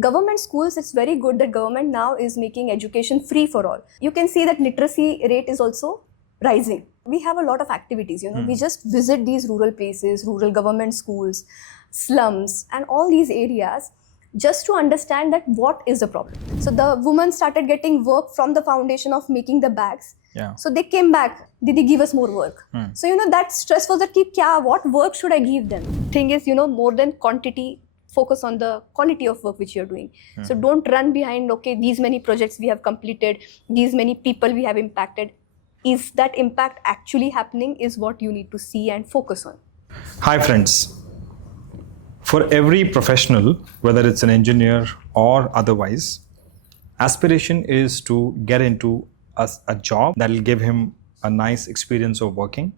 Government schools, it's very good that government now is making education free for all. You can see that literacy rate is also rising. We have a lot of activities, we just visit these rural places, rural government schools, slums, and all these areas just to understand that what is the problem. So the women started getting work from the foundation of making the bags. Yeah. So they came back, did they give us more work? So, that stress was that, what work should I give them? Thing is, more than quantity, focus on the quality of work which you're doing. So don't run behind, okay, these many projects we have completed, these many people we have impacted. Is that impact actually happening is what you need to see and focus on. Hi friends. For every professional, whether it's an engineer or otherwise, aspiration is to get into a job that will give him a nice experience of working.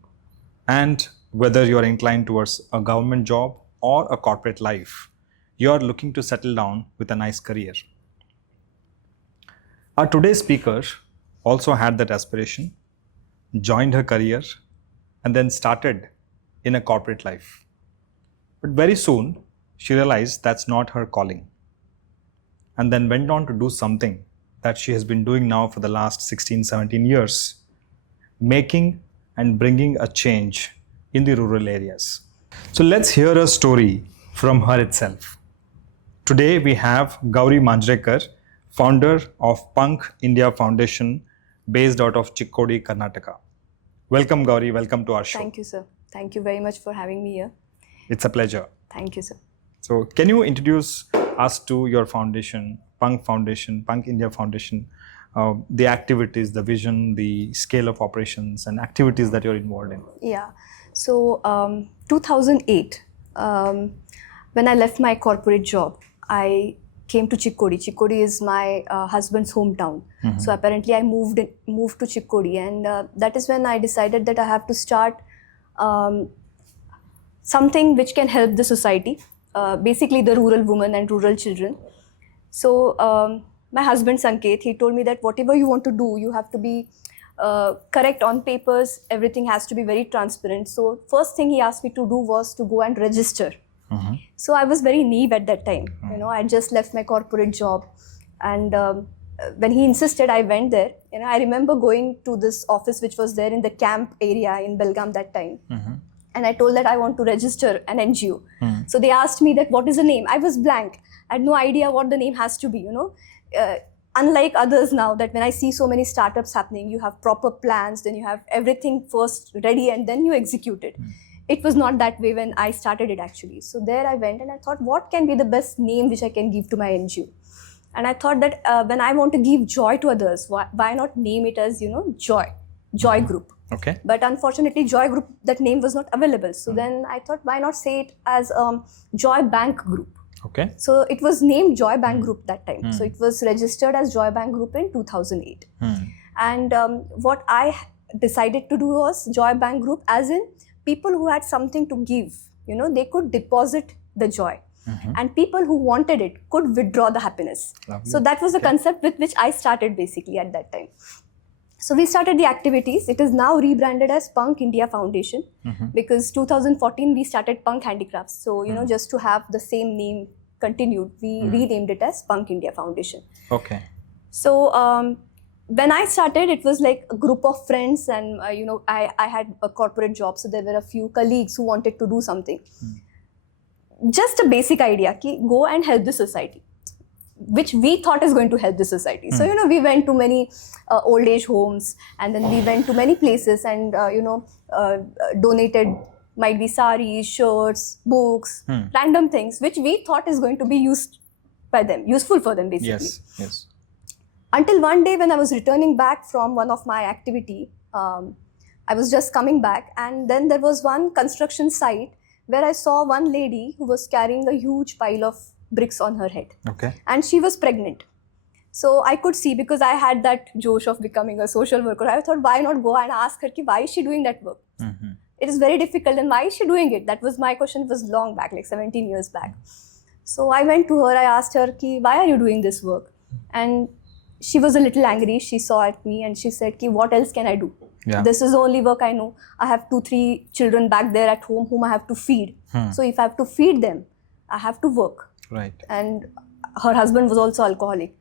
And whether you're inclined towards a government job or a corporate life, you're looking to settle down with a nice career. Our today's speaker also had that aspiration, joined her career, and then started in a corporate life. But very soon, she realized that's not her calling, and then went on to do something that she has been doing now for the last 16, 17 years, making and bringing a change in the rural areas. So let's hear a story from her itself. Today we have Gauri Manjrekar, founder of Punk India Foundation, based out of Chikkodi, Karnataka. Welcome, Gauri. Welcome to our show. Thank you, sir. Thank you very much for having me here. It's a pleasure. Thank you, sir. So can you introduce us to your foundation, Punk India Foundation, the activities, the vision, the scale of operations and activities that you're involved in? Yeah. So 2008, when I left my corporate job, I came to Chikkodi. Chikkodi is my husband's hometown. So apparently I moved to Chikkodi, and that is when I decided that I have to start something which can help the society, basically the rural women and rural children. So my husband Sanket, he told me that whatever you want to do, you have to be correct on papers. Everything has to be very transparent. So first thing he asked me to do was to go and register. So I was very naive at that time. I just left my corporate job, and when he insisted, I went there. I remember going to this office which was there in the camp area in Belgaum that time. And I told that I want to register an NGO. So they asked me that what is the name? I was blank. I had no idea what the name has to be, Unlike others now, that when I see so many startups happening, you have proper plans, then you have everything first ready and then you execute it. It was not that way when I started it actually. So there I went and I thought, what can be the best name which I can give to my NGO? And I thought that when I want to give joy to others, why not name it as, Joy Group? Okay. But unfortunately, Joy Group, that name was not available. So then I thought, why not say it as Joy Bank Group? Okay. So it was named Joy Bank Group that time. So it was registered as Joy Bank Group in 2008. And what I decided to do was Joy Bank Group, as in people who had something to give, they could deposit the joy. And people who wanted it could withdraw the happiness. Lovely. So that was the concept with which I started basically at that time. So we started the activities. It is now rebranded as Punk India Foundation because 2014 we started Punk Handicrafts. So, just to have the same name continued, we renamed it as Punk India Foundation. Okay. So when I started, it was like a group of friends, and I had a corporate job. So there were a few colleagues who wanted to do something. Just a basic idea, go and help the society, which we thought is going to help the society. So, we went to many old age homes, and then we went to many places and, donated, might be saris, shirts, books, random things, which we thought is going to be useful for them basically. Yes. Until one day when I was returning back from one of my activity, I was just coming back, and then there was one construction site where I saw one lady who was carrying a huge pile of bricks on her head. Okay. And she was pregnant. So I could see, because I had that josh of becoming a social worker, I thought, why not go and ask her, why is she doing that work? It is very difficult, and why is she doing it? That was my question. It was long back, like 17 years back. So I went to her, I asked her, why are you doing this work? And she was a little angry. She saw at me and she said, what else can I do? Yeah. This is the only work I know. I have 2-3 children back there at home whom I have to feed. So if I have to feed them, I have to work. Right. And her husband was also alcoholic.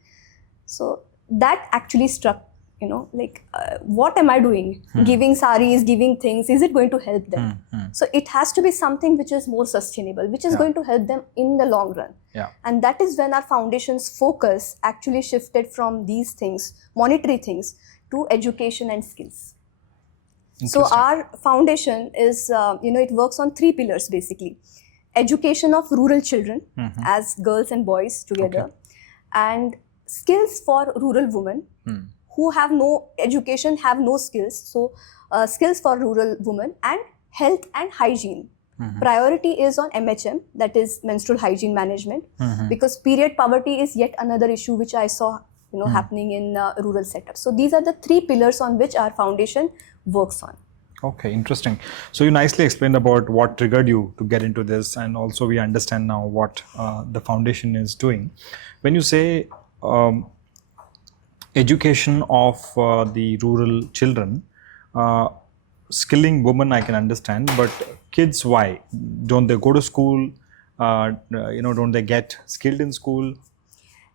So that actually struck, like what am I doing? Giving saris, giving things, is it going to help them? So it has to be something which is more sustainable, which is going to help them in the long run. Yeah. And that is when our foundation's focus actually shifted from these things, monetary things, to education and skills. So our foundation is, it works on 3 pillars basically. Education of rural children as girls and boys together, and skills for rural women who have no education, have no skills. So skills for rural women, and health and hygiene. Priority is on MHM, that is menstrual hygiene management, because period poverty is yet another issue which I saw happening in rural setups. So these are the 3 pillars on which our foundation works on. Okay, interesting. So you nicely explained about what triggered you to get into this, and also we understand now what the foundation is doing. When you say education of the rural children, skilling women I can understand, but kids, why? Don't they go to school? Don't they get skilled in school?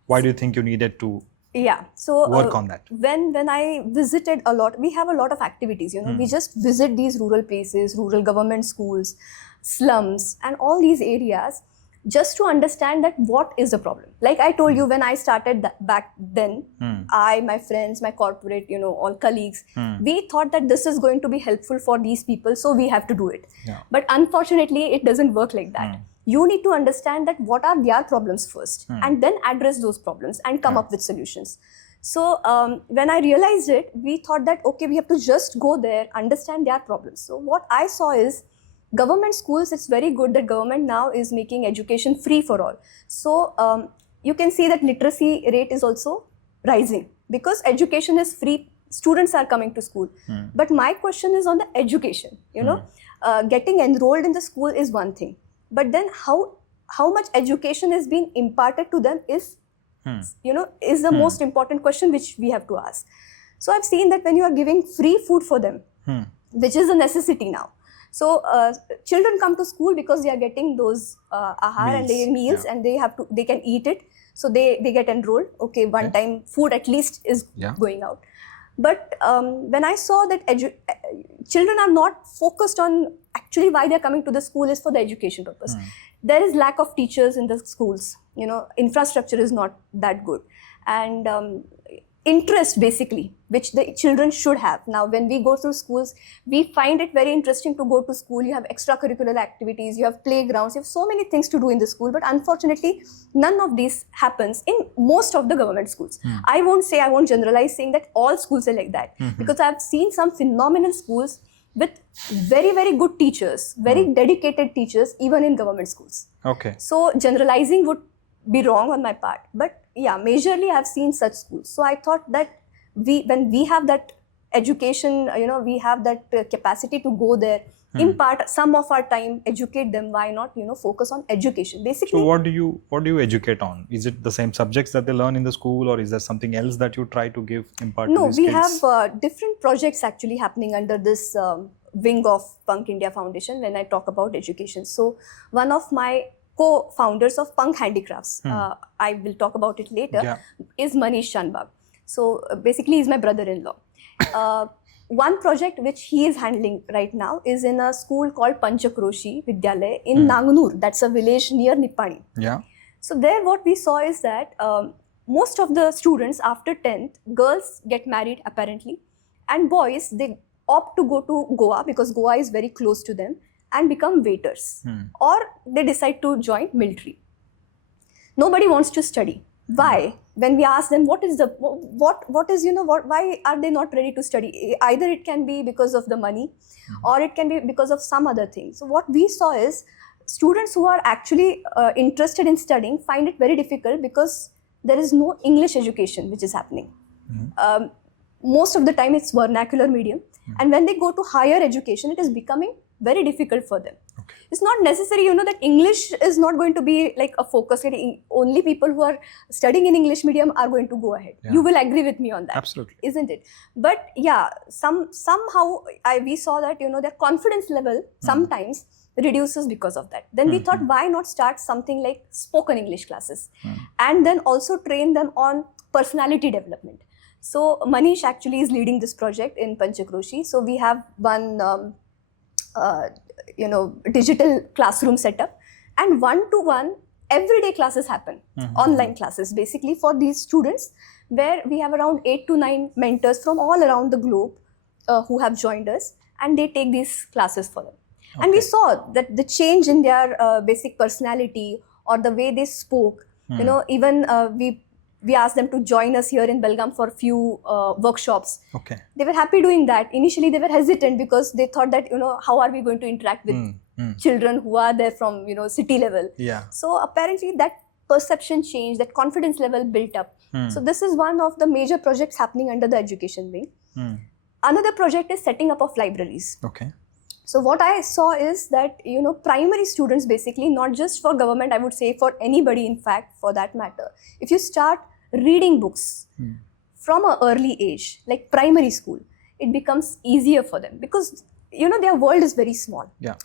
Why do you think you needed to work on that? When I visited a lot, we have a lot of activities, we just visit these rural places, rural government schools, slums, and all these areas, just to understand that what is the problem. Like I told you, when I started back then, I, my friends, my corporate, all colleagues, we thought that this is going to be helpful for these people, so we have to do it. Yeah. But unfortunately, it doesn't work like that. You need to understand that what are their problems first, and then address those problems and come up with solutions. So when I realized it, we thought that, okay, we have to just go there, understand their problems. So what I saw is, government schools, it's very good that government now is making education free for all. So you can see that literacy rate is also rising because education is free. Students are coming to school. But my question is on the education, getting enrolled in the school is one thing. But then how much education is being imparted to them is the most important question which we have to ask. So I've seen that when you are giving free food for them, which is a necessity now. So children come to school because they are getting those ahar and meals, and they can eat it. So they get enrolled. Okay, one time food at least is going out. But when I saw that children are not focused on actually why they're coming to the school is for the education purpose. There is lack of teachers in the schools. Infrastructure is not that good. And interest basically, which the children should have. Now, when we go through schools, we find it very interesting to go to school. You have extracurricular activities, you have playgrounds, you have so many things to do in the school. But unfortunately, none of this happens in most of the government schools. I won't generalize saying that all schools are like that, because I've seen some phenomenal schools with very, very good teachers, very dedicated teachers, even in government schools. Okay. So generalizing would be wrong on my part. But yeah, majorly I've seen such schools. So I thought that when we have that education, we have that capacity to go there, impart some of our time, educate them. Why not, focus on education? Basically. So what do you educate on? Is it the same subjects that they learn in the school, or is there something else that you try to impart? No, to these we kids? have different projects actually happening under this wing of Punk India Foundation when I talk about education. So one of my co-founders of Punk Handicrafts, I will talk about it later, is Manish Shanbag. So basically he's my brother-in-law. One project which he is handling right now is in a school called Panchakroshi Vidyalaya in Nangnur. That's a village near Nippani. Yeah. So there what we saw is that most of the students after 10th, girls get married apparently, and boys, they opt to go to Goa because Goa is very close to them, and become waiters, or they decide to join military. Nobody wants to study. Why? When we ask them why are they not ready to study? Either it can be because of the money, or it can be because of some other thing. So what we saw is students who are actually interested in studying find it very difficult because there is no English education which is happening. Most of the time it's vernacular medium, and when they go to higher education, it is becoming very difficult for them. Okay. It's not necessary, that English is not going to be like a focus. Only people who are studying in English medium are going to go ahead. Yeah. You will agree with me on that. Absolutely. Isn't it? But yeah, somehow we saw that, their confidence level sometimes reduces because of that. Then we thought, why not start something like spoken English classes, and then also train them on personality development. So Manish actually is leading this project in Panchakroshi. So we have one digital classroom setup, and one-to-one everyday classes happen, online classes basically for these students, where we have around 8 to 9 mentors from all around the globe who have joined us, and they take these classes for them. And we saw that the change in their basic personality or the way they spoke, even we asked them to join us here in Belgaum for a few workshops. Okay. They were happy doing that. Initially, they were hesitant because they thought that, how are we going to interact with children who are there from, city level. Yeah. So apparently that perception changed, that confidence level built up. So this is one of the major projects happening under the education wing. Another project is setting up of libraries. Okay. So what I saw is that, primary students basically, not just for government, I would say for anybody, in fact, for that matter, if you start reading books from an early age, like primary school, it becomes easier for them because, their world is very small. Yeah.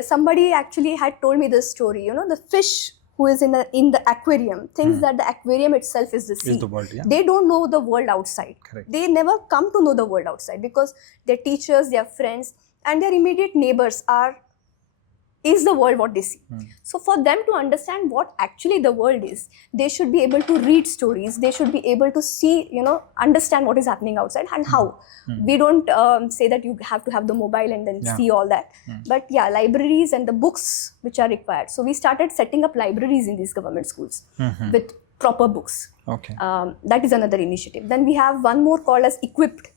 Somebody actually had told me this story, the fish who is in the aquarium thinks that the aquarium itself is the sea. Is the world, yeah. They don't know the world outside. Correct. They never come to know the world outside because their teachers, their friends, and their immediate neighbors is the world what they see. So for them to understand what actually the world is, they should be able to read stories. They should be able to see, understand what is happening outside and how. We don't say that you have to have the mobile and then see all that. But yeah, libraries and the books which are required. So we started setting up libraries in these government schools with proper books. Okay. That is another initiative. Then we have one more called as Equipped.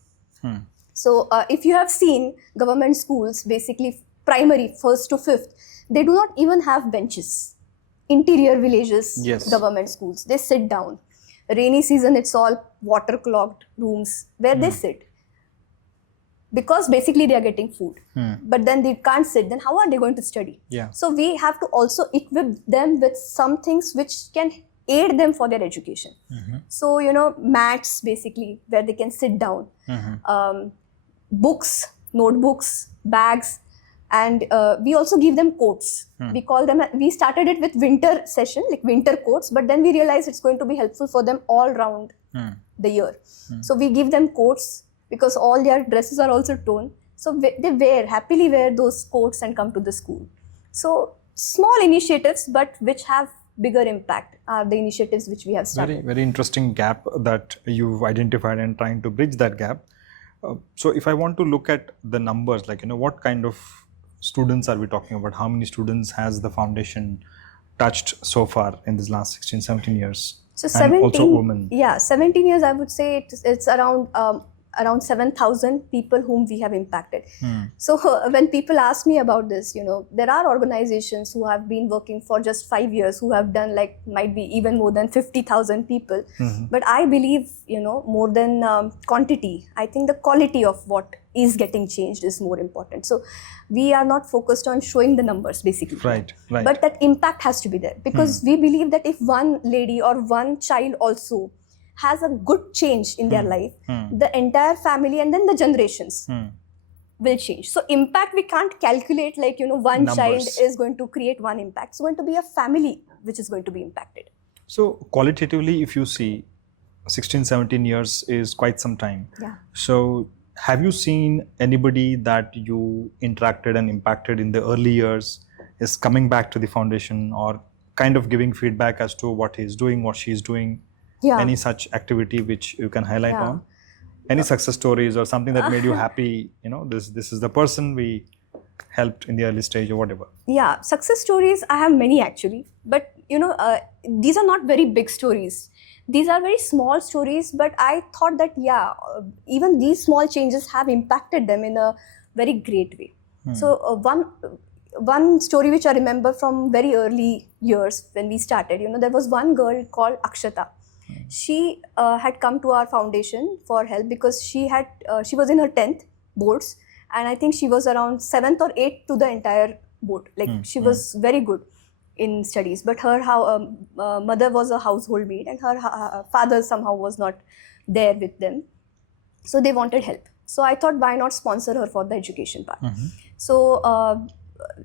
So if you have seen government schools, basically primary, 1st to 5th, they do not even have benches. Interior villages, Yes. government schools, they sit down. Rainy season, it's all water-clogged rooms where they sit. Because basically they are getting food. But then they can't sit, then how are they going to study? Yeah. So we have to also equip them with some things which can aid them for their education. So, mats basically where they can sit down. Books, notebooks, bags, and we also give them coats. We started it with winter session, like winter coats, but then we realized it's going to be helpful for them all round the year. So we give them coats because all their dresses are also torn. So they happily wear those coats and come to the school. So small initiatives, but which have bigger impact are the initiatives which we have started. Very, very interesting gap that you've identified and trying to bridge that gap. So if I want to look at the numbers, like, what kind of students are we talking about? How many students has the foundation touched so far in this last 16, 17 years? So And 17, also women. Yeah, 17 years, I would say it's around 7,000 people whom we have impacted. So when people ask me about this, there are organizations who have been working for just 5 years, who have done might be even more than 50,000 people. But I believe, more than quantity, I think the quality of what is getting changed is more important. So we are not focused on showing the numbers basically. Right. But that impact has to be there because we believe that if one lady or one child also has a good change in their life, the entire family and then the generations will change. So impact we can't calculate one Numbers. child is going to create one impact. It's going to be a family which is going to be impacted. So qualitatively, if you see 16, 17 years is quite some time. Yeah. So have you seen anybody that you interacted and impacted in the early years is coming back to the foundation or kind of giving feedback as to what he's doing, what she's doing? Yeah. Any such activity which you can highlight Yeah. on? Any success stories or something that made you happy? This is the person we helped in the early stage or whatever. Yeah, success stories, I have many actually. But, these are not very big stories. These are very small stories, but I thought that, even these small changes have impacted them in a very great way. So one story which I remember from very early years when we started, there was one girl called Akshata. She had come to our foundation for help because she was in her 10th boards, and I think she was around 7th or 8th to the entire board. She was very good in studies, but her mother was a household maid and her father somehow was not there with them. So they wanted help. So I thought, why not sponsor her for the education part? So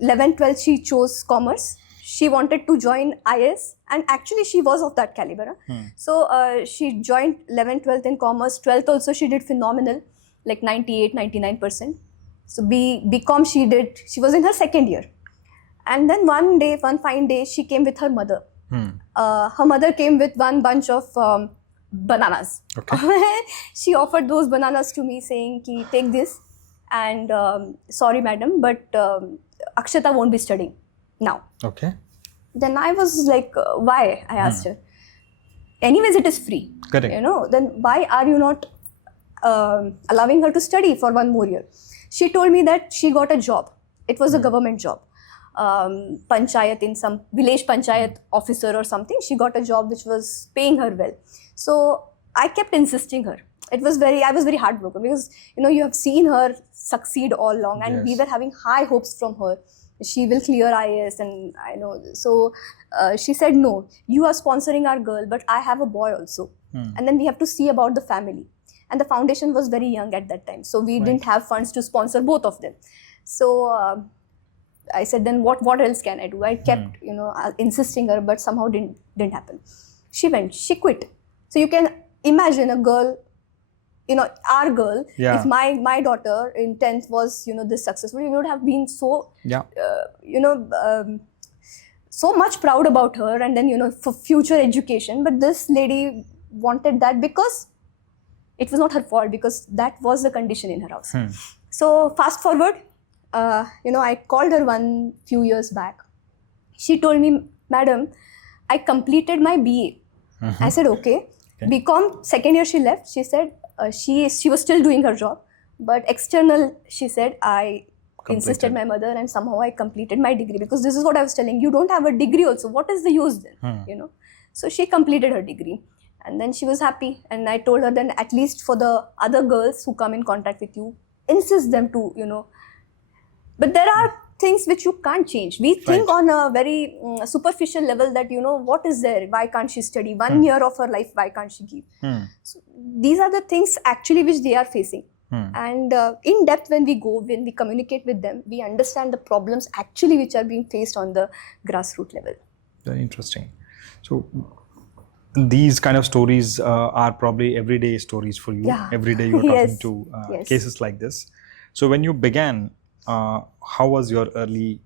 11th, 12th, she chose commerce. She wanted to join IS, and actually she was of that caliber. So she joined 11th, 12th in commerce. 12th also she did phenomenal, like 98, 99%. So BCom she was in her second year. And then one fine day, she came with her mother. Her mother came with one bunch of bananas. Okay. She offered those bananas to me saying, ki, take this, and sorry madam, but Akshata won't be studying now. Okay. Then I was like, why? I asked her. Anyways, it is free. Correct. You know, then why are you not allowing her to study for one more year? She told me that she got a job. It was a government job. Panchayat, in some village panchayat officer or something. She got a job which was paying her well. So I kept insisting her. I was very heartbroken because, you know, you have seen her succeed all along, and we were having high hopes from her. She will clear IAS, and I know. So she said, no, you are sponsoring our girl, but I have a boy also. And then we have to see about the family. And the foundation was very young at that time. So we didn't have funds to sponsor both of them. So I said, then what else can I do? I kept, you know, insisting her, but somehow didn't happen. She went, she quit. So you can imagine a girl, you know, our girl, if my daughter in 10th was, you know, this successful, we would have been so, you know, so much proud about her, and then, you know, for future education. But this lady wanted that because it was not her fault, because that was the condition in her house. So fast forward, you know, I called her one few years back. She told me, madam, I completed my BA. I said, okay. BCom, second year she left. She said she was still doing her job, but external, she said, I insisted my mother, and somehow I completed my degree, because this is what I was telling you, don't have a degree also, what is the use then? You know. So she completed her degree, and then she was happy, and I told her, then at least for the other girls who come in contact with you, insist them to, you know. But there are things which you can't change. We think on a very superficial level that, you know, what is there? Why can't she study? 1 year of her life, why can't she give? So these are the things actually which they are facing. And in depth, when we communicate with them, we understand the problems actually which are being faced on the grassroots level. Very interesting. So these kind of stories are probably everyday stories for you. Every day you're talking to cases like this. So when you began, how was your early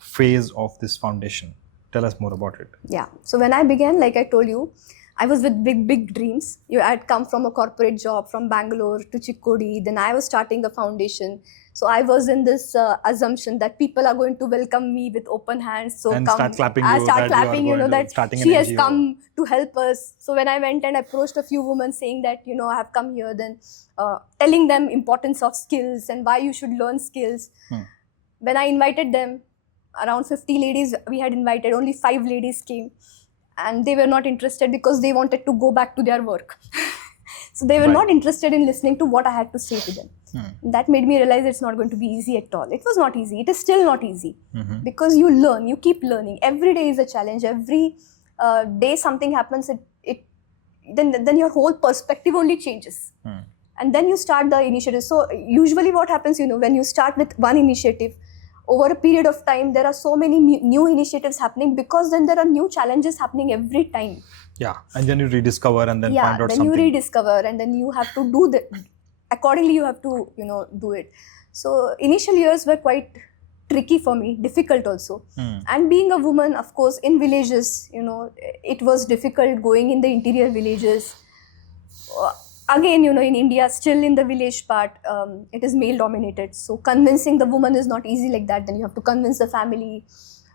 phase of this foundation? Tell us more about it. Yeah. So when I began, like I told you, I was with big dreams. I had come from a corporate job from Bangalore to Chikkodi. Then I was starting a foundation. So I was in this assumption that people are going to welcome me with open hands. So and come, start clapping. I start clapping, you know, that she has NGO. come to help us. So when I went and approached a few women saying that, you know, I have come here, then telling them importance of skills and why you should learn skills. When I invited them, around 50 ladies we had invited, only 5 ladies came. And they were not interested because they wanted to go back to their work. So they were not interested in listening to what I had to say to them. That made me realize it's not going to be easy at all. It was not easy. It is still not easy. Because you learn, you keep learning. Every day is a challenge. Every day something happens, then your whole perspective only changes. And then you start the initiative. So usually what happens, you know, when you start with one initiative, over a period of time, there are so many new initiatives happening, because then there are new challenges happening every time. Yeah, and then you rediscover and then find out then something. You rediscover, and then you have to do accordingly, you have to, you know, do it. So initial years were quite tricky for me, difficult also. And being a woman, of course, in villages, you know, it was difficult going in the interior villages. Again, you know, in India, still in the village part, it is male dominated. So convincing the woman is not easy like that. Then you have to convince the family,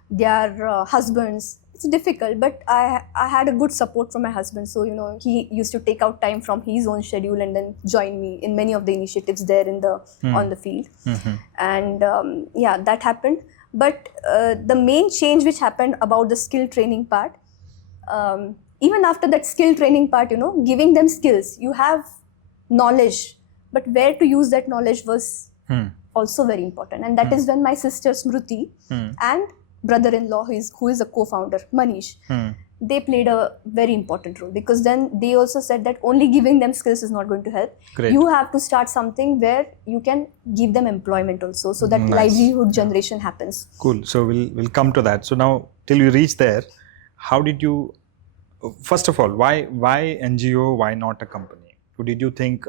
their husbands. It's difficult, but I had a good support from my husband. So, you know, he used to take out time from his own schedule and then join me in many of the initiatives there in the on the field. And yeah, that happened. But the main change which happened about the skill training part, even after that skill training part, you know, giving them skills, you have knowledge, but where to use that knowledge was also very important. And that is when my sister Smruti and brother-in-law, who is a co-founder, Manish, they played a very important role, because then they also said that only giving them skills is not going to help. Great. You have to start something where you can give them employment also, so that Nice. livelihood generation happens. Cool. So we'll come to that. So now till you reach there, how did you? First of all, why NGO? Why not a company? Did you think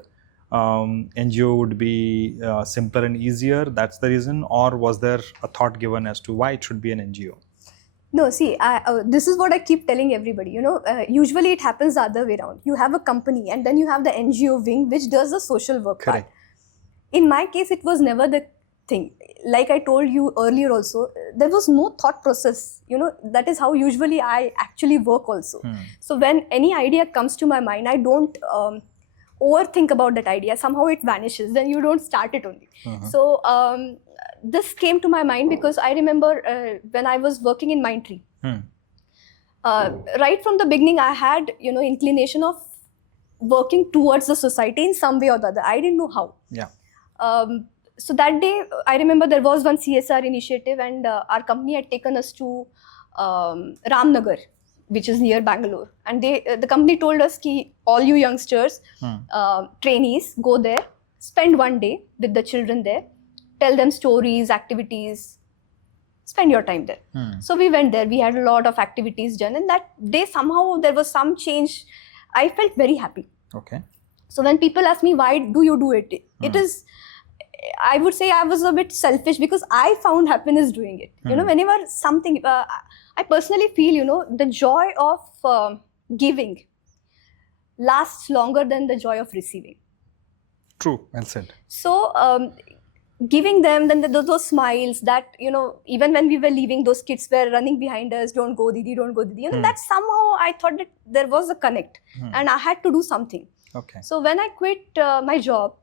NGO would be simpler and easier? That's the reason, or was there a thought given as to why it should be an NGO? No, see, this is what I keep telling everybody. Usually it happens the other way around. You have a company and then you have the NGO wing which does the social work Correct. part. In my case, it was never the thing. Like I told you earlier also, there was no thought process. That is how usually I actually work also. So when any idea comes to my mind, I don't overthink about that idea. Somehow it vanishes. Then you don't start it only. So this came to my mind because I remember when I was working in Mindtree. Right from the beginning, I had inclination of working towards the society in some way or the other. I didn't know how. Yeah. So that day, I remember there was one CSR initiative, and our company had taken us to Ramnagar, which is near Bangalore. And the company told us ki all you youngsters, trainees, go there, spend one day with the children there, tell them stories, activities, spend your time there. So we went there. We had a lot of activities done, and that day somehow there was some change. I felt very happy. Okay. So when people ask me why do you do it, it is, I would say I was a bit selfish because I found happiness doing it. Whenever something, I personally feel, the joy of giving lasts longer than the joy of receiving. True. Well said. So giving them, then those smiles that, even when we were leaving, those kids were running behind us, don't go Didi, don't go Didi. That somehow I thought that there was a connect and I had to do something. Okay. So when I quit my job,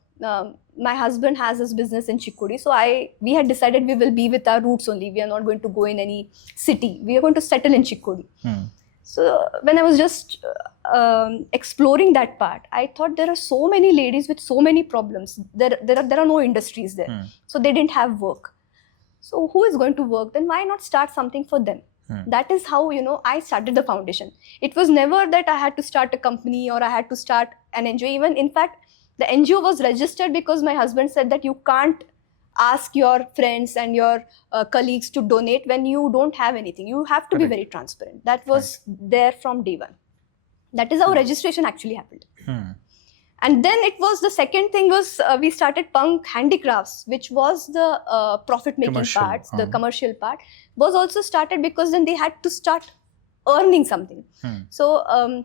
my husband has his business in Chikkodi. So we had decided we will be with our roots only. We are not going to go in any city. We are going to settle in Chikkodi. So when I was just exploring that part, I thought there are so many ladies with so many problems. There are no industries there. So they didn't have work. So who is going to work? Then why not start something for them? That is how, I started the foundation. It was never that I had to start a company or I had to start an NGO. Even in fact, the NGO was registered because my husband said that you can't ask your friends and your colleagues to donate when you don't have anything. You have to be very transparent. That was there from day one. That is how registration actually happened. And then it was, the second thing was we started Punk Handicrafts, which was the profit-making part, the commercial part, was also started because then they had to start earning something. So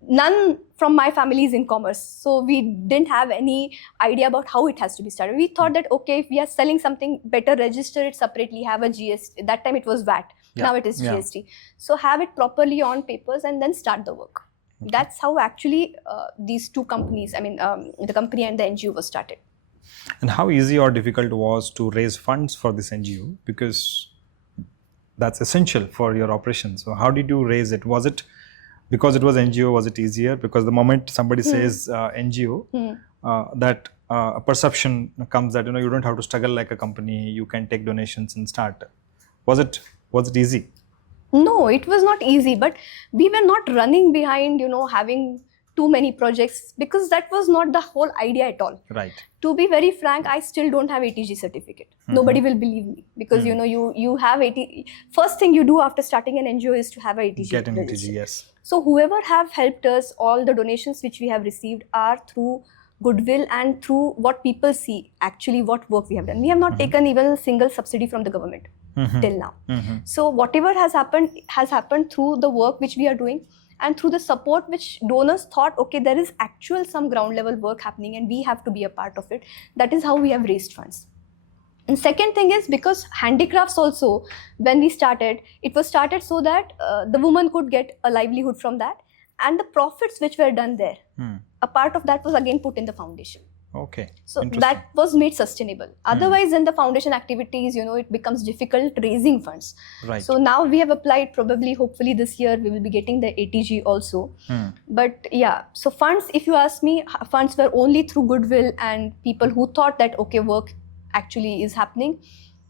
none from my family is in commerce. So we didn't have any idea about how it has to be started. We thought that, okay, if we are selling something, better register it separately, have a GST. That time it was VAT. Now it is GST. So have it properly on papers and then start the work. That's how actually these two companies, the company and the NGO was started. And how easy or difficult was to raise funds for this NGO? Because that's essential for your operations. So how did you raise it? Was it because it was NGO, was it easier? Because the moment somebody says NGO, that a perception comes that, you don't have to struggle like a company, you can take donations and start. Was it easy? No, it was not easy, but we were not running behind, having too many projects, because that was not the whole idea at all. Right. To be very frank, I still don't have ATG certificate. Nobody will believe me because, you have ATG. First thing you do after starting an NGO is to have a ATG. Get an ATG, yes. So whoever have helped us, all the donations which we have received are through goodwill and through what people see, actually what work we have done. We have not taken even a single subsidy from the government till now. So whatever has happened through the work which we are doing and through the support which donors thought, okay, there is actual some ground level work happening and we have to be a part of it. That is how we have raised funds. And second thing is, because handicrafts also, when we started, it was started so that the woman could get a livelihood from that, and the profits which were done there, a part of that was again put in the foundation. Okay. So that was made sustainable. Otherwise, in the foundation activities, it becomes difficult raising funds. Right. So now we have applied, probably, hopefully this year, we will be getting the ATG also. But yeah, so funds, if you ask me, funds were only through goodwill and people who thought that, okay, work actually is happening.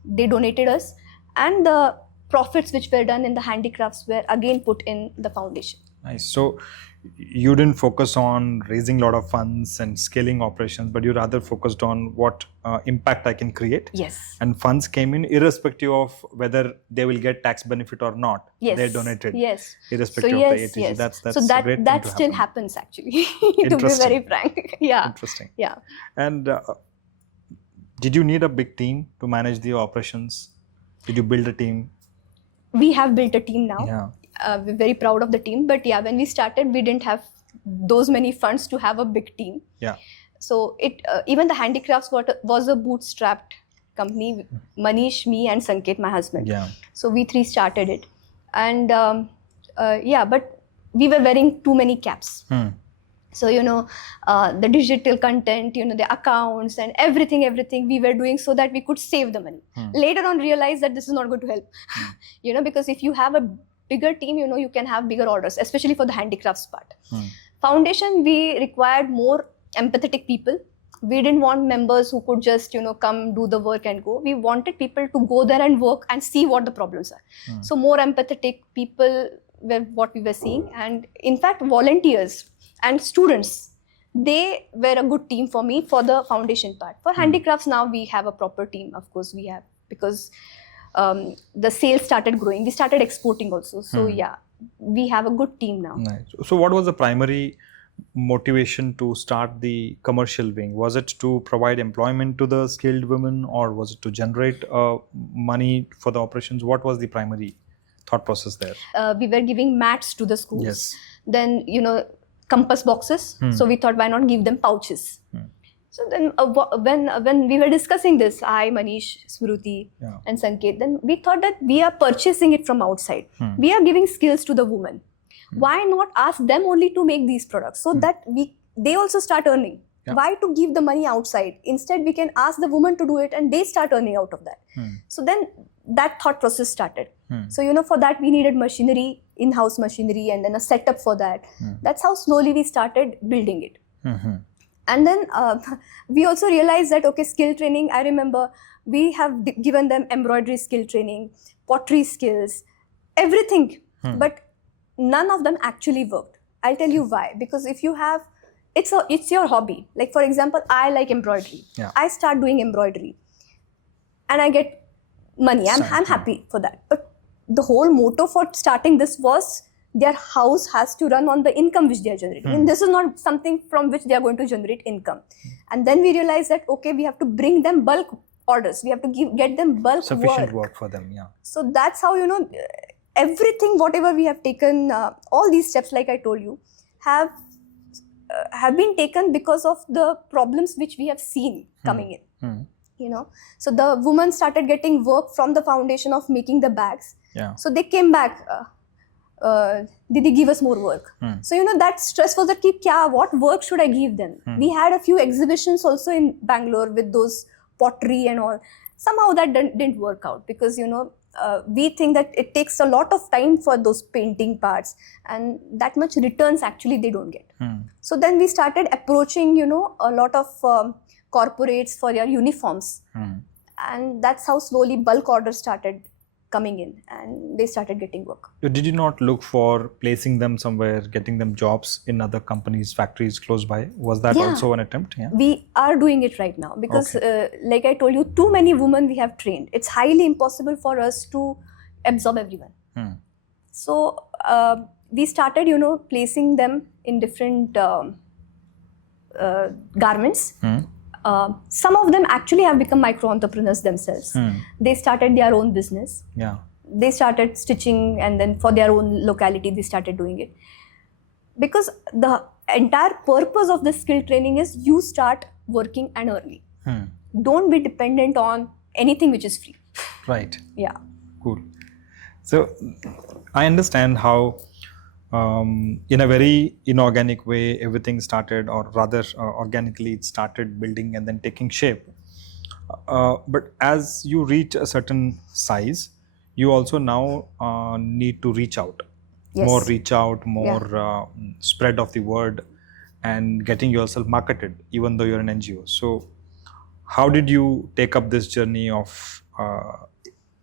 They donated us. And the profits which were done in the handicrafts were again put in the foundation. Nice. So you didn't focus on raising a lot of funds and scaling operations, but you rather focused on what impact I can create. Yes. And funds came in irrespective of whether they will get tax benefit or not. Yes. They donated. Yes. Irrespective So of the yes, ATG. yes. That's so a great thing that to still happen. happens actually. To be Interesting. very frank. Yeah. Interesting. Yeah. And did you need a big team to manage the operations? Did you build a team? We have built a team now. Yeah. We're very proud of the team. But yeah, when we started, we didn't have those many funds to have a big team. Yeah. So it even the handicrafts was a bootstrapped company. Manish, me, and Sanket, my husband. Yeah. So we three started it, and yeah, but we were wearing too many caps. So the digital content, the accounts and everything we were doing so that we could save the money. Later on, realized that this is not going to help. Because if you have a bigger team, you can have bigger orders, especially for the handicrafts part. Foundation, we required more empathetic people. We didn't want members who could just come do the work and go. We wanted people to go there and work and see what the problems are. So more empathetic people were what we were seeing, and in fact volunteers and students, they were a good team for me for the foundation part. For handicrafts now we have a proper team, of course we have, because the sales started growing. We started exporting also. So yeah, we have a good team now. Nice. So what was the primary motivation to start the commercial wing? Was it to provide employment to the skilled women, or was it to generate money for the operations? What was the primary thought process there? We were giving mats to the schools. Yes. Then, compass boxes. So we thought, why not give them pouches? So then when we were discussing this, I, Manish, Smruti, and Sanket, then we thought that we are purchasing it from outside. We are giving skills to the women. Why not ask them only to make these products so that they also start earning? Why to give the money outside? Instead, we can ask the woman to do it and they start earning out of that. So then that thought process started. So, for that we needed machinery, in-house machinery, and then a setup for that. That's how slowly we started building it. And then we also realized that, okay, skill training, I remember we have given them embroidery skill training, pottery skills, everything. But none of them actually worked. I'll tell you why. Because if you have, it's your hobby. Like, for example, I like embroidery. I start doing embroidery and I get money. I'm happy for that. But the whole motto for starting this was their house has to run on the income which they are generating. And this is not something from which they are going to generate income. And then we realized that, okay, we have to bring them bulk orders. We have to get them bulk sufficient work for them. Yeah. So that's how, everything, whatever we have taken, all these steps, like I told you, have been taken because of the problems which we have seen coming in. So the women started getting work from the foundation of making the bags. So they came back. Didi, give us more work. So that stress was that what work should I give them? We had a few exhibitions also in Bangalore with those pottery and all. Somehow that didn't work out because we think that it takes a lot of time for those painting parts, and that much returns actually they don't get. So then we started approaching a lot of corporates for their uniforms, and that's how slowly bulk orders started coming in and they started getting work. Did you not look for placing them somewhere, getting them jobs in other companies, factories close by? Was that also an attempt? Yeah. We are doing it right now because like I told you, too many women we have trained. It's highly impossible for us to absorb everyone. So we started, placing them in different garments. Some of them actually have become micro entrepreneurs themselves. They started their own business. They started stitching, and then for their own locality they started doing it. Because the entire purpose of this skill training is you start working and earning. Don't be dependent on anything which is free. Right. Yeah. Cool. So I understand how in a very inorganic way everything started, or rather organically it started building and then taking shape. But as you reach a certain size, you also now need to reach out. More reach out, more spread of the word, and getting yourself marketed even though you're an NGO. So how did you take up this journey of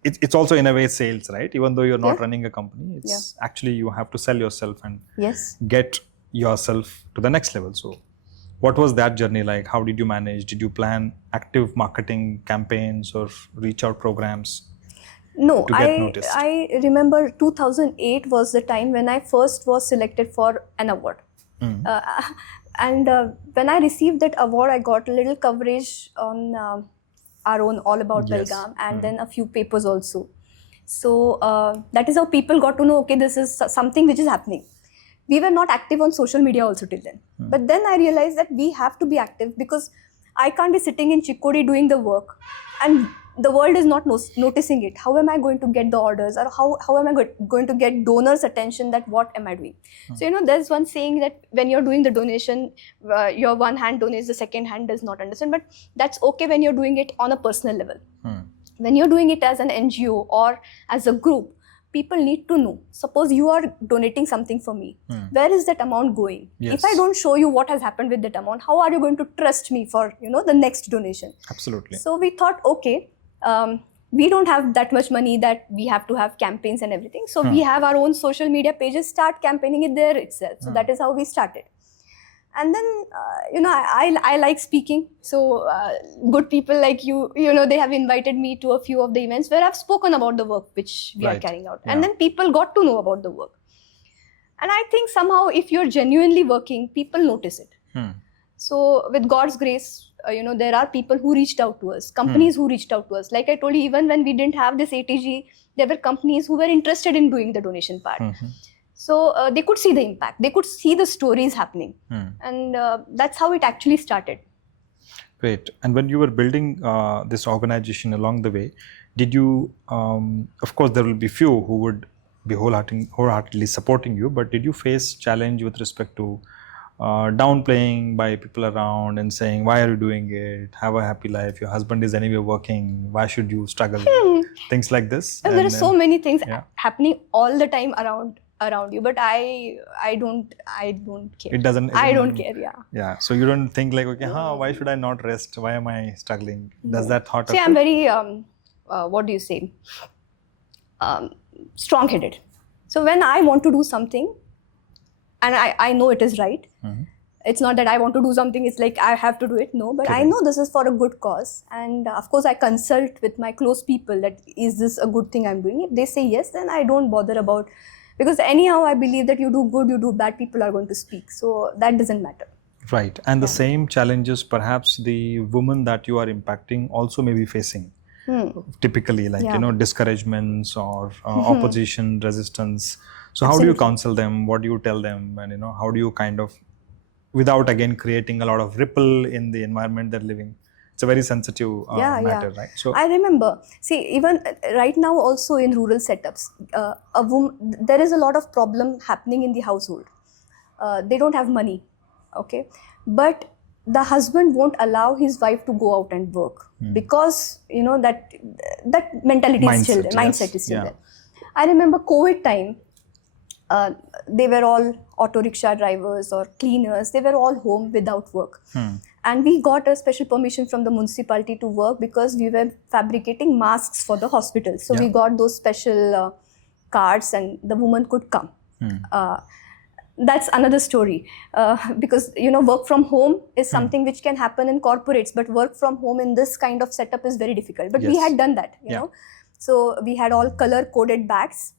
it's also in a way sales, right? Even though you're not Yeah. running a company, it's actually you have to sell yourself and Yes. get yourself to the next level. So what was that journey like? How did you manage? Did you plan active marketing campaigns or reach out programs No, to get noticed? I remember 2008 was the time when I first was selected for an award. Uh, and when I received that award, I got a little coverage on our own All About Yes. Belgaum, and then a few papers also. So that is how people got to know, okay, this is something which is happening. We were not active on social media also till then. But then I realized that we have to be active, because I can't be sitting in Chikkodi doing the work and the world is not noticing it. How am I going to get the orders, or how am I going to get donors' attention that what am I doing? So, there's one saying that when you're doing the donation, your one hand donates, the second hand does not understand. But that's okay when you're doing it on a personal level. When you're doing it as an NGO or as a group, people need to know. Suppose you are donating something for me. Where is that amount going? Yes. If I don't show you what has happened with that amount, how are you going to trust me for the next donation? Absolutely. So we thought, okay, we don't have that much money that we have to have campaigns and everything. So we have our own social media pages, start campaigning it there itself. So that is how we started. And then, I like speaking. So good people like you, they have invited me to a few of the events where I've spoken about the work which we are Right. carrying out. Yeah. And then people got to know about the work. And I think somehow if you're genuinely working, people notice it. So with God's grace, there are people who reached out to us, companies who reached out to us. Like I told you, even when we didn't have this ATG, there were companies who were interested in doing the donation part. So they could see the impact. They could see the stories happening. And that's how it actually started. Great. And when you were building this organization along the way, did you, of course, there will be few who would be wholeheartedly supporting you, but did you face challenge with respect to downplaying by people around and saying, why are you doing it? Have a happy life. Your husband is anyway working. Why should you struggle? Things like this. Well, there are so many things yeah. happening all the time around you, but I don't care. It doesn't. I don't care. Yeah. Yeah. So you don't think like, okay, why should I not rest? Why am I struggling? Does that thought? See, I'm very what do you say? Strong-headed. So when I want to do something, and I know it is right. It's not that I want to do something, it's like I have to do it. No, but I know this is for a good cause. And of course, I consult with my close people that is this a good thing I'm doing? If they say yes, then I don't bother about, because anyhow, I believe that you do good, you do bad, people are going to speak. So that doesn't matter. Right. And the same challenges perhaps the women that you are impacting also may be facing. Typically, like, discouragements or opposition, resistance. So how do you counsel them? What do you tell them? And, how do you kind of, without again creating a lot of ripple in the environment they're living? It's a very sensitive matter, right? So I remember, see, even right now also in rural setups, there is a lot of problem happening in the household. They don't have money, okay? But the husband won't allow his wife to go out and work because, that mentality is still there, mindset is still there. I remember COVID time, they were all auto rickshaw drivers or cleaners. They were all home without work. And we got a special permission from the municipality to work because we were fabricating masks for the hospital. So we got those special cards and the woman could come. That's another story because, work from home is something which can happen in corporates, but work from home in this kind of setup is very difficult. But we had done that, you know. So we had all color-coded bags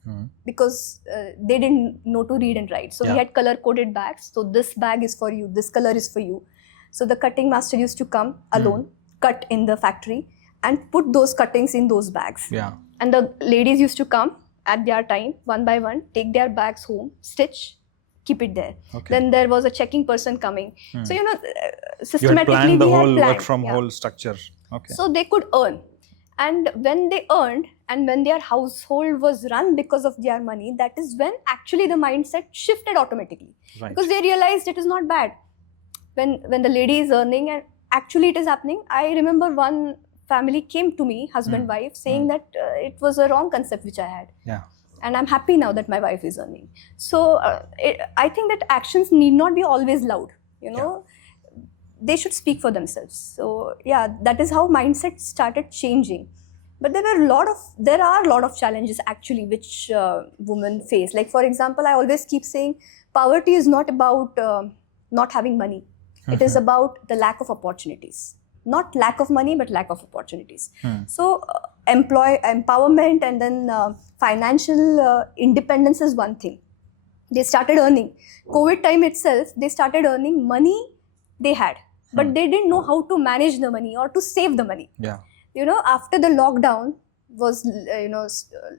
because they didn't know to read and write. So we had color-coded bags. So this bag is for you, this color is for you. So the cutting master used to come alone, cut in the factory and put those cuttings in those bags. And the ladies used to come at their time, one by one, take their bags home, stitch, keep it there. Then there was a checking person coming. So, systematically you had planned the whole planned, work from whole structure. So they could earn. And when they earned and when their household was run because of their money, that is when actually the mindset shifted automatically. Because they realized it is not bad. When the lady is earning and actually it is happening. I remember one family came to me, husband, wife, saying that it was a wrong concept which I had. And I'm happy now that my wife is earning. So I think that actions need not be always loud, They should speak for themselves. So that is how mindset started changing. But there are a lot of challenges actually which women face. Like for example, I always keep saying poverty is not about not having money. It is about the lack of opportunities. Not lack of money, but lack of opportunities. So empowerment and then financial independence is one thing. They started earning. COVID time itself, they started earning money they had, but they didn't know how to manage the money or to save the money. Yeah. You know, after the lockdown was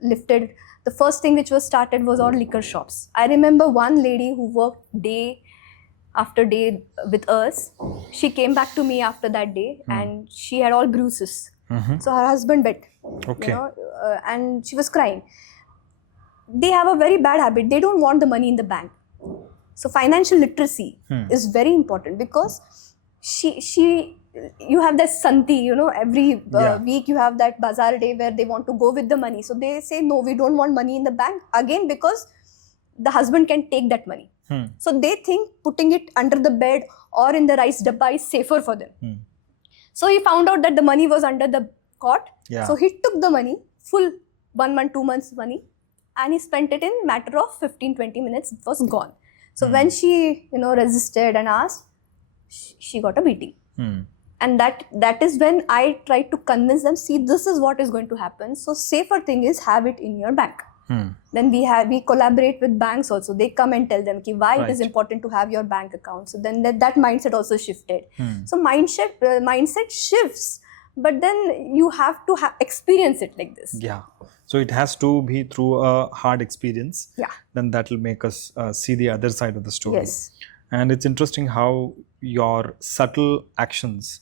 lifted, the first thing which was started was all liquor shops. I remember one lady who worked day after day with us. She came back to me after that day and she had all bruises. So her husband bet. Okay. You know, and she was crying. They have a very bad habit. They don't want the money in the bank. So financial literacy is very important because you have that santi, you know, every week you have that bazaar day where they want to go with the money. So they say, no, we don't want money in the bank. Again, because the husband can take that money. So they think putting it under the bed or in the rice dabba is safer for them. So he found out that the money was under the cot. Yeah. So he took the money, full 1 month, 2 months money, and he spent it in matter of 15-20 minutes. It was gone. So when she, you know, resisted and asked, she got a beating. And that is when I tried to convince them, see, this is what is going to happen. So safer thing is have it in your bank. Then we collaborate with banks also. They come and tell them why it is important to have your bank account. So then that mindset also shifted. So mindset shifts, but then you have to experience it like this. Yeah. So it has to be through a hard experience. Yeah. Then that will make us see the other side of the story. Yes. And it's interesting how your subtle actions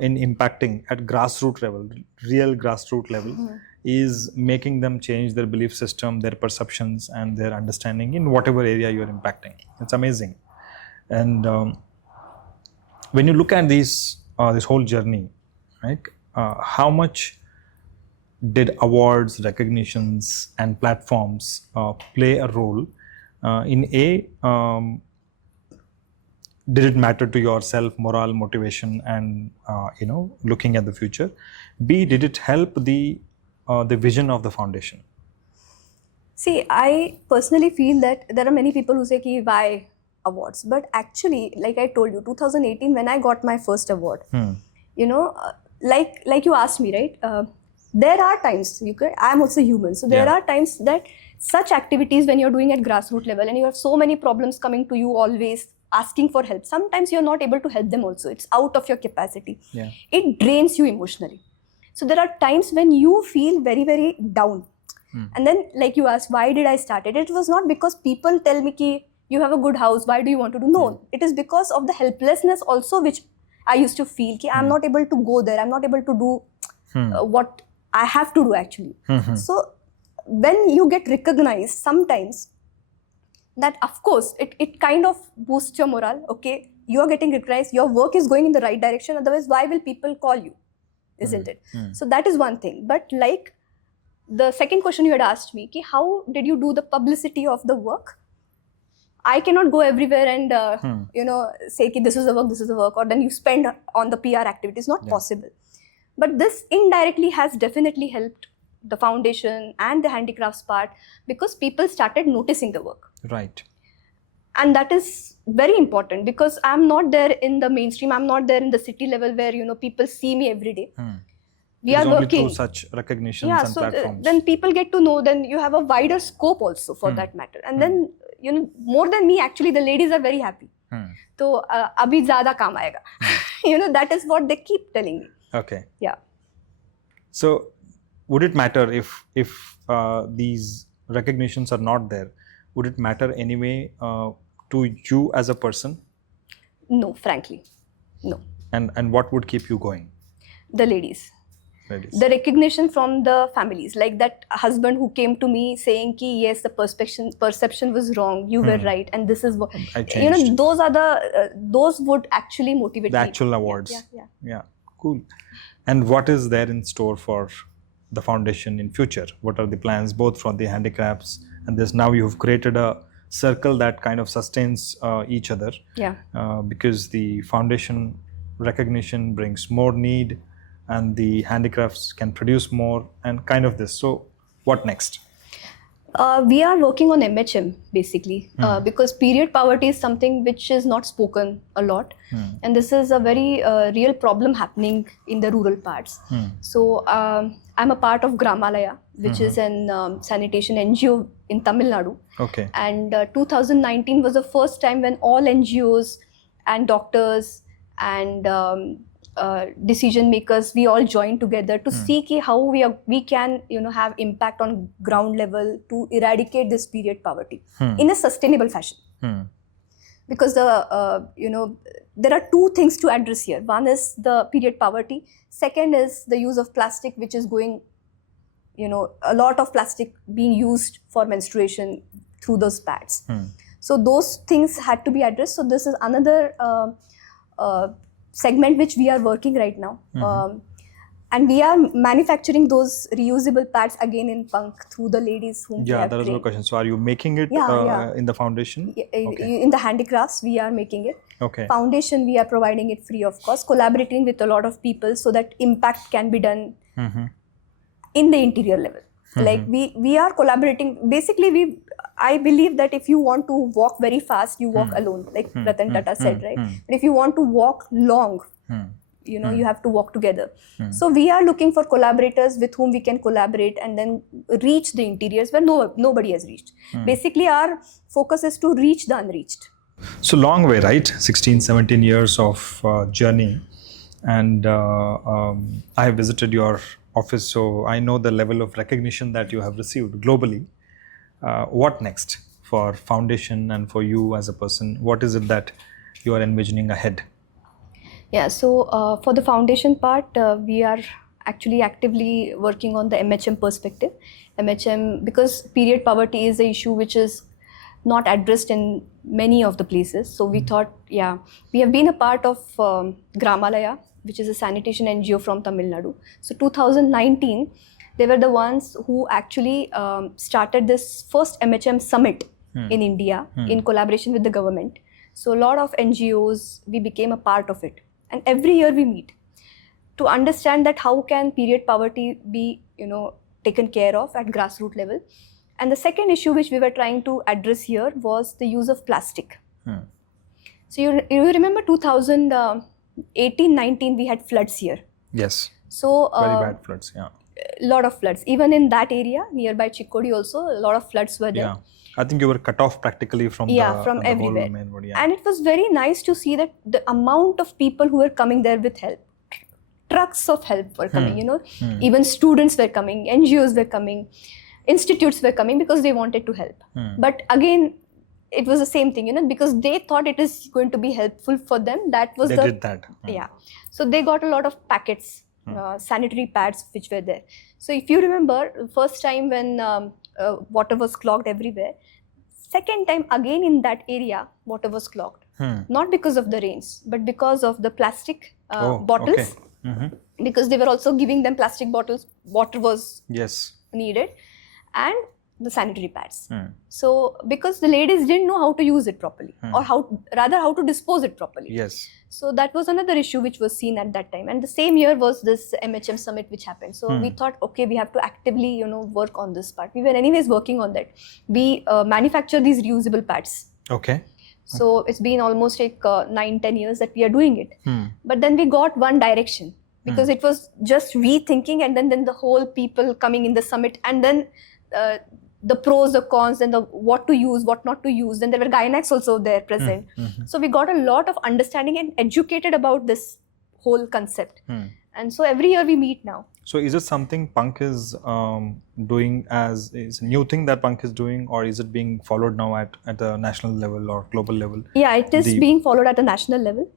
in impacting at grassroots level, real grassroots level, is making them change their belief system, their perceptions, and their understanding in whatever area you are impacting. It's amazing. And when you look at this whole journey, right? How much did awards, recognitions, and platforms play a role in did it matter to your self morale, motivation, and looking at the future? B, did it help the vision of the foundation? See, I personally feel that there are many people who say ki why awards, but actually, like I told you, 2018 when I got my first award, you know, like you asked me, right? There are times I'm also human, so there are times that such activities when you're doing at grassroots level and you have so many problems coming to you always asking for help, sometimes you're not able to help them also. It's out of your capacity. Yeah. It drains you emotionally. So there are times when you feel very, very down. And then like you asked, why did I start it? It was not because people tell me ki you have a good house, why do you want to do? No, it is because of the helplessness also which I used to feel ki I'm not able to go there, I'm not able to do what I have to do actually. So when you get recognized sometimes, that of course it kind of boosts your morale. Okay, you are getting recognized, your work is going in the right direction, otherwise why will people call you, isn't it? So that is one thing. But like the second question you had asked me, ki how did you do the publicity of the work? I cannot go everywhere and say ki this is the work, or then you spend on the PR activities. Not possible. But this indirectly has definitely helped the foundation and the handicrafts part, because people started noticing the work. Right. And that is very important, because I'm not there in the mainstream, I'm not there in the city level where people see me every day. We are only working through such recognitions and platforms. Then people get to know, then you have a wider scope also for that matter. And then more than me, actually the ladies are very happy. So abhi zyada kaam aayega. That is what they keep telling me. Okay. Yeah. So would it matter if these recognitions are not there? Would it matter anyway to you as a person? No, frankly, no. And what would keep you going? The ladies. The recognition from the families, like that husband who came to me saying ki yes, the perception was wrong, you were right, and this is what I changed. Those are those would actually motivate the me. Actual awards. Yeah. Cool. And what is there in store for the foundation in future? What are the plans both for the handicrafts and this? Now you've created a circle that kind of sustains each other. Yeah. Because the foundation recognition brings more need, and the handicrafts can produce more and kind of this. So what next? We are working on MHM basically because period poverty is something which is not spoken a lot, and this is a very real problem happening in the rural parts. So I'm a part of Gramalaya, which is an sanitation NGO in Tamil Nadu. Okay. And 2019 was the first time when all NGOs and doctors and decision makers, we all joined together to see ki how we can have impact on ground level to eradicate this period poverty in a sustainable fashion. Because there are two things to address here. One is the period poverty. Second is the use of plastic, which is going, a lot of plastic being used for menstruation through those pads. So those things had to be addressed. So this is another segment which we are working right now. And we are manufacturing those reusable pads again in Punk through the ladies whom we have that was my trained. question. So are you making it in the foundation? In the handicrafts, we are making it. Okay. Foundation, we are providing it free of cost, collaborating with a lot of people so that impact can be done in the interior level. Like we are collaborating. Basically, I believe that if you want to walk very fast, you walk alone, like Ratan Tata said, right? But if you want to walk long, you have to walk together. So we are looking for collaborators with whom we can collaborate and then reach the interiors where nobody has reached. Basically, our focus is to reach the unreached. So long way, right? 16, 17 years of journey. And I have visited your office, so I know the level of recognition that you have received globally. What next for foundation and for you as a person? What is it that you are envisioning ahead? Yeah, so for the foundation part, we are actually actively working on the MHM perspective. MHM, because period poverty is an issue which is not addressed in many of the places. So we thought, we have been a part of Gramalaya, which is a sanitation NGO from Tamil Nadu. So 2019, they were the ones who actually started this first MHM summit in India in collaboration with the government. So a lot of NGOs, we became a part of it. And every year we meet to understand that how can period poverty be, taken care of at grassroots level. And the second issue which we were trying to address here was the use of plastic. So you remember 2018-19 we had floods here. Yes. So very bad floods. Yeah. A lot of floods. Even in that area nearby Chikkodi also, a lot of floods were there. Yeah. I think you were cut off practically from from everywhere. Whole main road. Yeah. And it was very nice to see that the amount of people who were coming there with help. Trucks of help were coming, Even students were coming, NGOs were coming, institutes were coming because they wanted to help. But again, it was the same thing, because they thought it is going to be helpful for them. That was they did that. Yeah. So they got a lot of packets, sanitary pads which were there. So if you remember, first time when water was clogged everywhere, second time again in that area, water was clogged. Not because of the rains, but because of the plastic bottles. Okay. Because they were also giving them plastic bottles, water was needed, and the sanitary pads. So because the ladies didn't know how to use it properly, or how to dispose it properly. Yes. So that was another issue which was seen at that time. And the same year was this MHM summit which happened. So we thought, okay, we have to actively, work on this part. We were anyways working on that. We manufacture these reusable pads. Okay. So it's been almost like 9-10 years that we are doing it. But then we got one direction because it was just we thinking, and then the whole people coming in the summit, and then the pros, the cons, and the what to use, what not to use. Then there were gynacs also there present. So we got a lot of understanding and educated about this whole concept. And so every year we meet now. So is it something Punk is doing is a new thing that Punk is doing, or is it being followed now at the national level or global level? Yeah, it is being followed at a national level.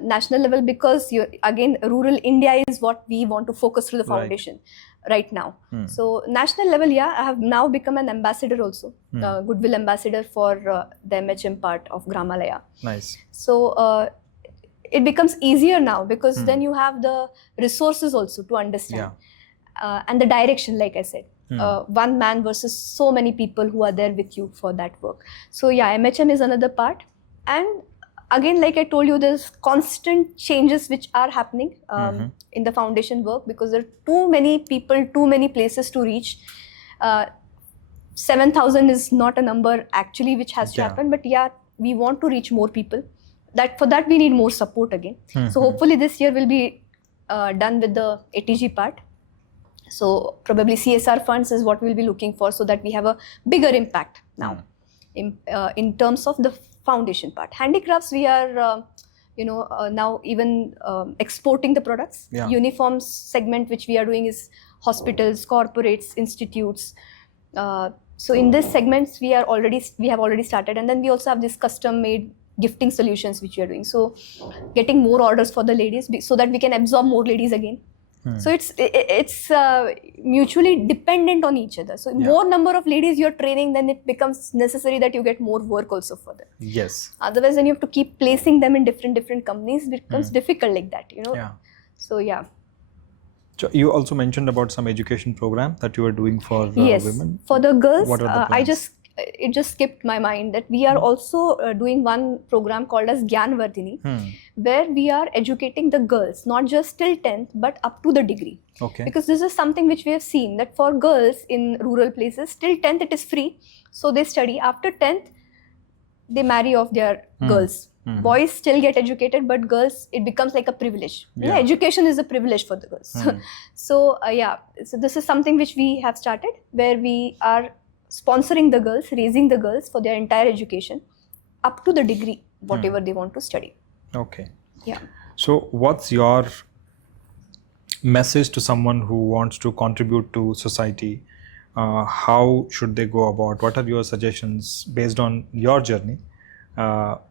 National level because again, rural India is what we want to focus through the foundation right now. So national level, I have now become an ambassador also, goodwill ambassador for the MHM part of Gramalaya. Nice. So it becomes easier now because then you have the resources also to understand and the direction, like I said. One man versus so many people who are there with you for that work. So MHM is another part. And again, like I told you, there's constant changes which are happening in the foundation work, because there are too many people, too many places to reach. 7,000 is not a number actually which has to happen, but yeah, we want to reach more people. For that we need more support again. So hopefully this year will be done with the ATG part. So probably CSR funds is what we'll be looking for, so that we have a bigger impact now in terms of the foundation part. Handicrafts, we are now even exporting the products. Uniforms segment which we are doing is hospitals, corporates, institutes. So in this segments we have already started, and then we also have this custom made gifting solutions which we are doing. So getting more orders for the ladies, so that we can absorb more ladies again. So it's mutually dependent on each other. So more number of ladies you're training, then it becomes necessary that you get more work also for them. Yes. Otherwise, when you have to keep placing them in different companies, it becomes difficult like that, So yeah. So you also mentioned about some education program that you are doing for women. For the girls. What are the plans? It just skipped my mind that we are also doing one program called as Gyan Vardhini, where we are educating the girls, not just till 10th, but up to the degree. Okay. Because this is something which we have seen, that for girls in rural places, till 10th it is free. So they study. After 10th, they marry off their girls. Boys still get educated, but girls, it becomes like a privilege. Education is a privilege for the girls. So this is something which we have started, where we are sponsoring the girls, raising the girls for their entire education up to the degree, whatever they want to study. Okay. Yeah. So what's your message to someone who wants to contribute to society? How should they go about? What are your suggestions based on your journey?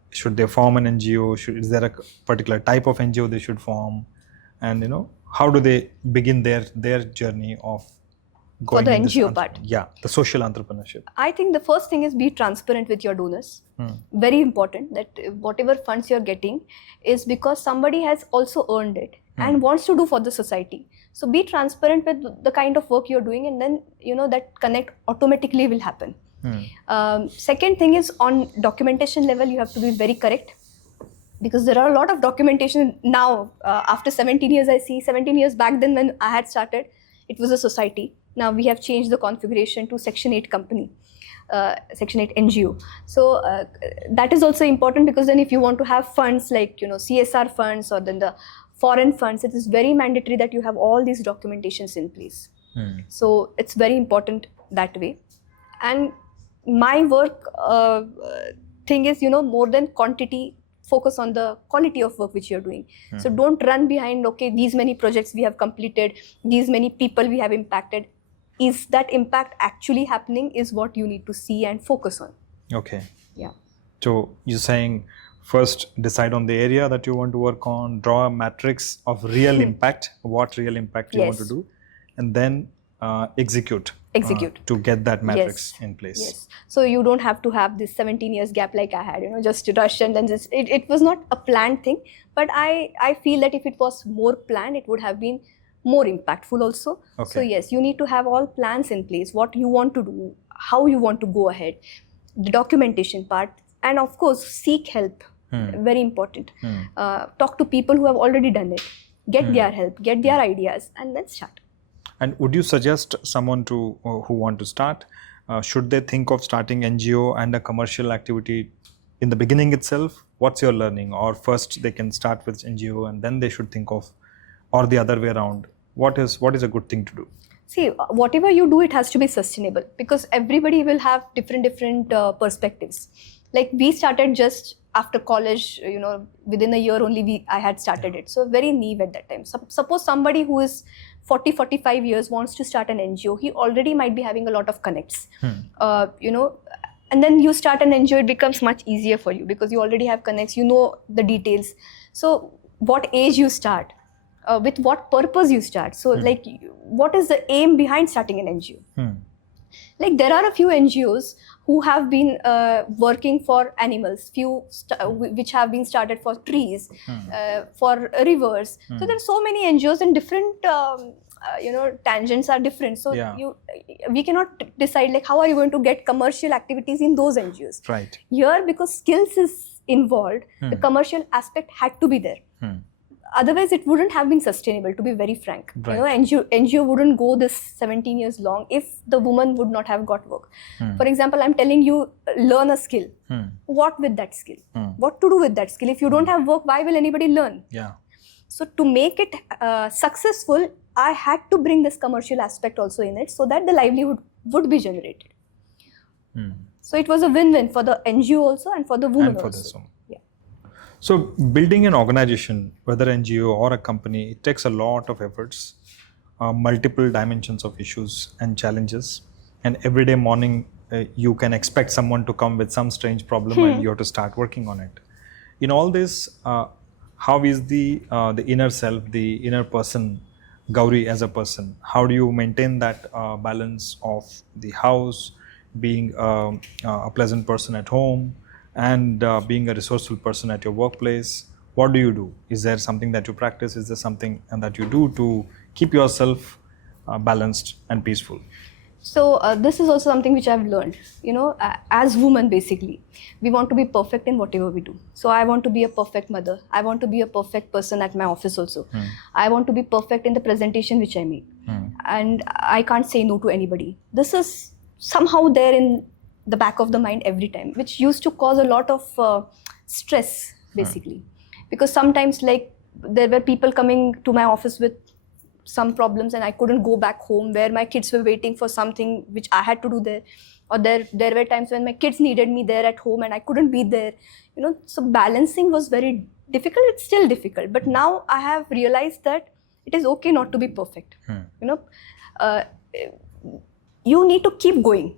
Should they form an NGO? Is there a particular type of NGO they should form? And how do they begin their journey of going for the NGO part? Yeah, the social entrepreneurship. I think the first thing is be transparent with your donors. Very important that whatever funds you're getting is because somebody has also earned it and wants to do for the society. So be transparent with the kind of work you're doing, and then that connect automatically will happen. Second thing is, on documentation level, you have to be very correct, because there are a lot of documentation now. After 17 years, I see 17 years back then when I had started, it was a society. Now we have changed the configuration to Section 8 company, Section 8 NGO. So that is also important, because then if you want to have funds like CSR funds or then the foreign funds, it is very mandatory that you have all these documentations in place. So it's very important that way. And my work thing is, more than quantity, focus on the quality of work which you're doing. So don't run behind, okay, these many projects we have completed, these many people we have impacted. Is that impact actually happening is what you need to see and focus on. Okay. Yeah. So you're saying first decide on the area that you want to work on, draw a matrix of real impact, what real impact you want to do, and then execute to get that matrix in place. Yes. So you don't have to have this 17 years gap like I had, just to rush, and then it was not a planned thing. But I feel that if it was more planned, it would have been more impactful also. Okay. So yes, you need to have all plans in place, what you want to do, how you want to go ahead, the documentation part, and of course seek help. Very important. Talk to people who have already done it, get their help, get their ideas, and then start. And would you suggest someone who want to start, should they think of starting NGO and a commercial activity in the beginning itself? What's your learning? Or first they can start with NGO and then they should think of, or the other way around? What is a good thing to do? See, whatever you do, it has to be sustainable, because everybody will have different perspectives. Like we started just after college, within a year only I had started it. So very naive at that time. Suppose somebody who is 40, 45 years wants to start an NGO, he already might be having a lot of connects, and then you start an NGO, it becomes much easier for you because you already have connects, the details. So what age you start, with what purpose you start. So like, what is the aim behind starting an NGO? Like there are a few NGOs who have been working for animals, which have been started for trees, for rivers. So there are so many NGOs, and different tangents are different. So we cannot decide like how are you going to get commercial activities in those NGOs. Right. Here, because skills is involved, the commercial aspect had to be there. Otherwise, it wouldn't have been sustainable, to be very frank. Right. NGO wouldn't go this 17 years long if the woman would not have got work. For example, I'm telling you, learn a skill. What with that skill? What to do with that skill? If you don't have work, why will anybody learn? Yeah. So to make it successful, I had to bring this commercial aspect also in it so that the livelihood would be generated. So it was a win-win for the NGO also and for the woman And for also. this woman. Yeah. So building an organization, whether NGO or a company, it takes a lot of efforts, multiple dimensions of issues and challenges. And every day morning, you can expect someone to come with some strange problem and you have to start working on it. In all this, how is the inner self, the inner person, Gauri as a person? How do you maintain that balance of the house, being a pleasant person at home, and being a resourceful person at your workplace? What do you do? Is there something that you practice? Is there something that you do to keep yourself balanced and peaceful? So this is also something which I've learned. As women, basically, we want to be perfect in whatever we do. So I want to be a perfect mother. I want to be a perfect person at my office also. I want to be perfect in the presentation which I make. And I can't say no to anybody. This is somehow there in the back of the mind every time, which used to cause a lot of stress, basically. Because sometimes, like, there were people coming to my office with some problems and I couldn't go back home, where my kids were waiting for something which I had to do there. Or there were times when my kids needed me there at home and I couldn't be there. So balancing was very difficult. It's still difficult. But now I have realized that it is okay not to be perfect. You need to keep going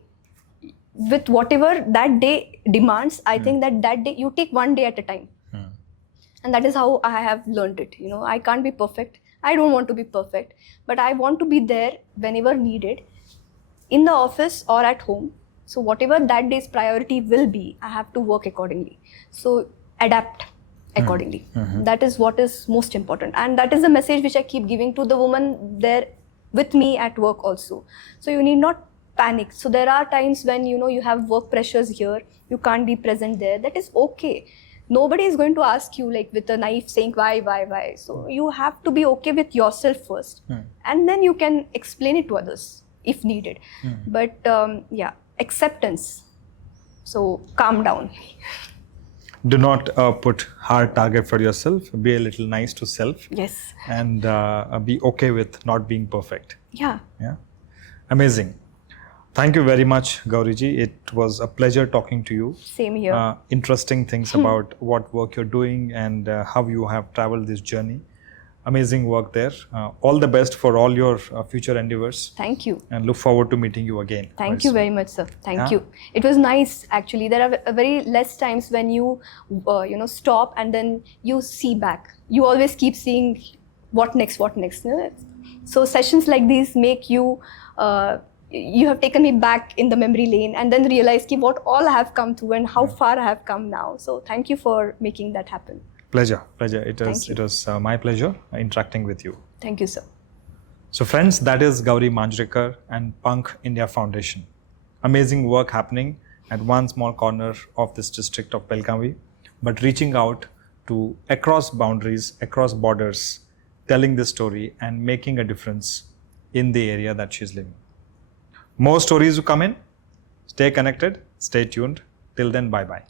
with whatever that day demands. I think that day you take one day at a time. And that is how I have learned it. I can't be perfect. I don't want to be perfect, but I want to be there whenever needed, in the office or at home. So whatever that day's priority will be, I have to work accordingly. So adapt accordingly. That is what is most important. And that is the message which I keep giving to the woman there with me at work also. So you need not panic. So there are times when, you have work pressures here, you can't be present there. That is okay. Nobody is going to ask you like with a knife saying why. So you have to be okay with yourself first. And then you can explain it to others if needed. But acceptance. So calm down. Do not put hard target for yourself. Be a little nice to self. Yes. And be okay with not being perfect. Yeah. Amazing. Thank you very much, Gauriji. It was a pleasure talking to you. Same here. Interesting things about what work you're doing and how you have traveled this journey. Amazing work there. All the best for all your future endeavors. Thank you. And look forward to meeting you again. Thank you very much, sir. Thank you. It was nice, actually. There are very less times when you, stop and then you see back. You always keep seeing what next. So sessions like these make you, you have taken me back in the memory lane and then realize what all I have come through and how far I have come now. So thank you for making that happen. Pleasure. It was my pleasure interacting with you. Thank you, sir. So friends, that is Gauri Manjrekar and Punk India Foundation. Amazing work happening at one small corner of this district of Belgavi, but reaching out to across boundaries, across borders, telling this story and making a difference in the area that she's living. More stories to come in. Stay connected, stay tuned. Till then, bye-bye.